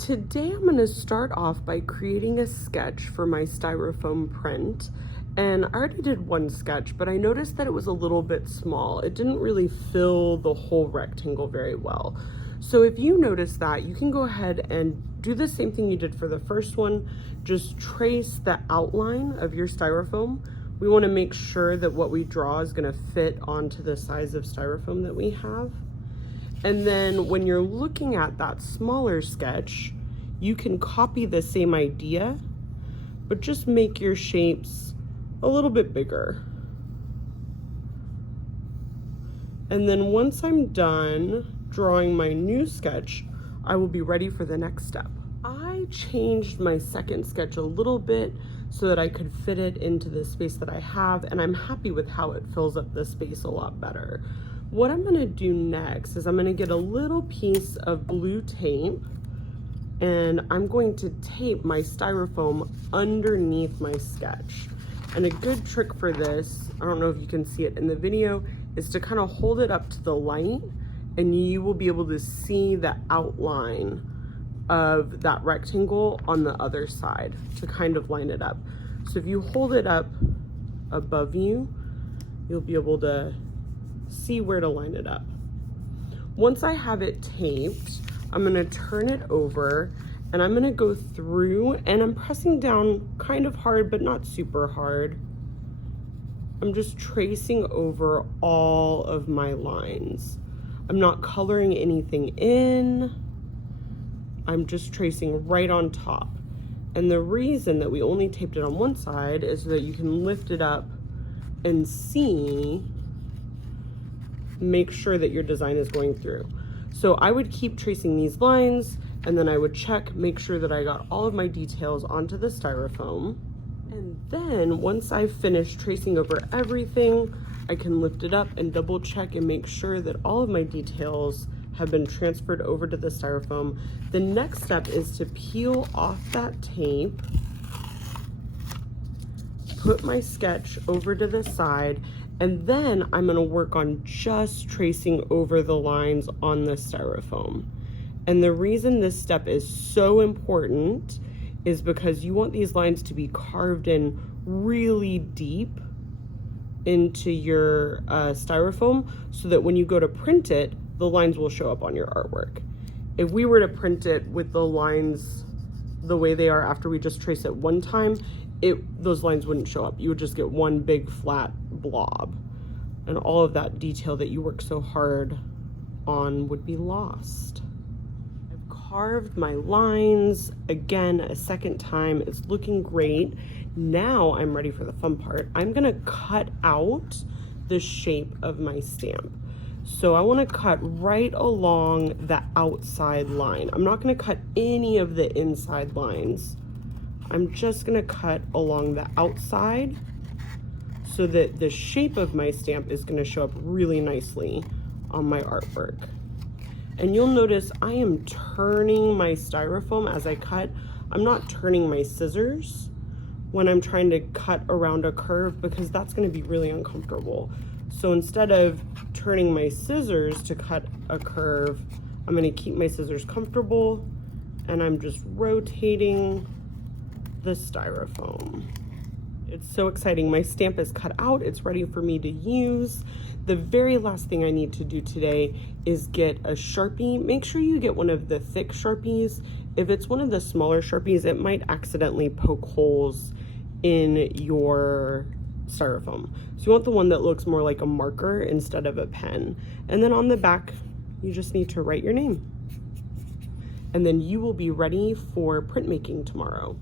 Today I'm going to start off by creating a sketch for my styrofoam print. And I already did one sketch, but I noticed that it was a little bit small. It didn't really fill the whole rectangle very well. So if you notice that, you can go ahead and do the same thing you did for the first one. Just trace the outline of your styrofoam. We want to make sure that what we draw is going to fit onto the size of styrofoam that we have. And then when you're looking at that smaller sketch, you can copy the same idea, but just make your shapes a little bit bigger. And then once I'm done drawing my new sketch, I will be ready for the next step. I changed my second sketch a little bit so that I could fit it into the space that I have, and I'm happy with how it fills up the space a lot better. What I'm gonna do next is I'm gonna get a little piece of blue tape and I'm going to tape my styrofoam underneath my sketch. And a good trick for this, I don't know if you can see it in the video, is to kind of hold it up to the light and you will be able to see the outline of that rectangle on the other side to kind of line it up. So if you hold it up above you, you'll be able to see where to line it up. Once I have it taped, I'm gonna turn it over and I'm gonna go through and I'm pressing down kind of hard, but not super hard. I'm just tracing over all of my lines. I'm not coloring anything in. I'm just tracing right on top. And the reason that we only taped it on one side is so that you can lift it up and see, make sure that your design is going through. So I would keep tracing these lines and then I would check, make sure that I got all of my details onto the styrofoam. And then once I've finished tracing over everything, I can lift it up and double check and make sure that all of my details have been transferred over to the styrofoam. The next step is to peel off that tape, put my sketch over to the side, and then I'm gonna work on just tracing over the lines on the styrofoam. And the reason this step is so important is because you want these lines to be carved in really deep into your styrofoam so that when you go to print it, the lines will show up on your artwork. If we were to print it with the lines the way they are after we just trace it one time, those lines wouldn't show up. You would just get one big flat blob, and all of that detail that you work so hard on would be lost. I've carved my lines again a second time. It's looking great. Now I'm ready for the fun part. I'm gonna cut out the shape of my stamp. So I want to cut right along the outside line. I'm not going to cut any of the inside lines. I'm just going to cut along the outside so that the shape of my stamp is going to show up really nicely on my artwork. And you'll notice I am turning my styrofoam as I cut. I'm not turning my scissors when I'm trying to cut around a curve because that's going to be really uncomfortable. So instead of turning my scissors to cut a curve, I'm going to keep my scissors comfortable and I'm just rotating the styrofoam. It's so exciting. My stamp is cut out. It's ready for me to use. The very last thing I need to do today is get a Sharpie. Make sure you get one of the thick Sharpies. If it's one of the smaller Sharpies, it might accidentally poke holes in your styrofoam. So you want the one that looks more like a marker instead of a pen. And then on the back, you just need to write your name. And then you will be ready for printmaking tomorrow.